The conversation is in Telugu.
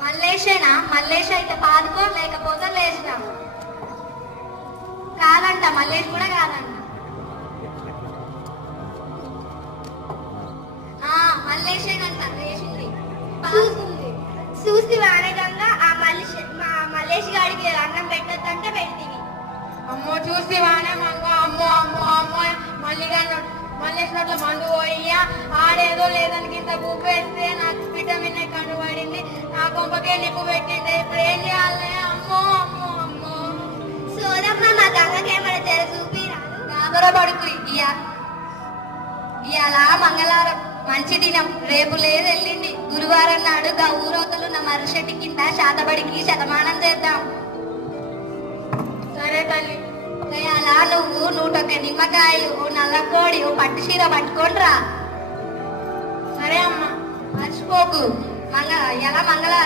మల్లేషేనా? మల్లేష్ అయితే పాదుకో, లేకపోతే లేచిరా. కాదంట, మల్లేష్ కూడా కాదంట. మల్లేషేనంట, లేచింది, పాదుకుంది. చూసి వాడకంగా ఆ మల్లేష్ గాడికి అన్నం పెట్టొద్దంటే పెడితివి. అమ్మో చూసి వానే మంగ. అమ్మో అమ్మో అమ్మో మల్లేష్ నోట్లో మందు పోయ్యా. ఆడేదో లేదని కింద గుప్పు వేస్తే నాకు విటమిన్ కనబడింది. నా కొంపకే నిప్పు పెట్టిండే. ఇప్పుడు ఏం చేయాలి? అమ్మో అమ్మో అమ్మో. సోదమ్మ మా గంగకేమైనా తెర చూపిరా. గాబర పడుకు. ఇయాల మంగళవారం, మంచి దినం. రేపు లేదు ఎల్లింది గురువారం నాడు గా ఊరోకలు నా మర్రిచెట్టు కింద శాతబడికి శతమానం చేద్దాం. సరే తల్లి. అలా నువ్వు 101 నిమ్మకాయలు, ఓ నల్ల కోడి, ఓ పట్టు చీర పట్టుకోండిరా. సరే అమ్మా. మర్చిపోకు. ఎలా మంగళవారం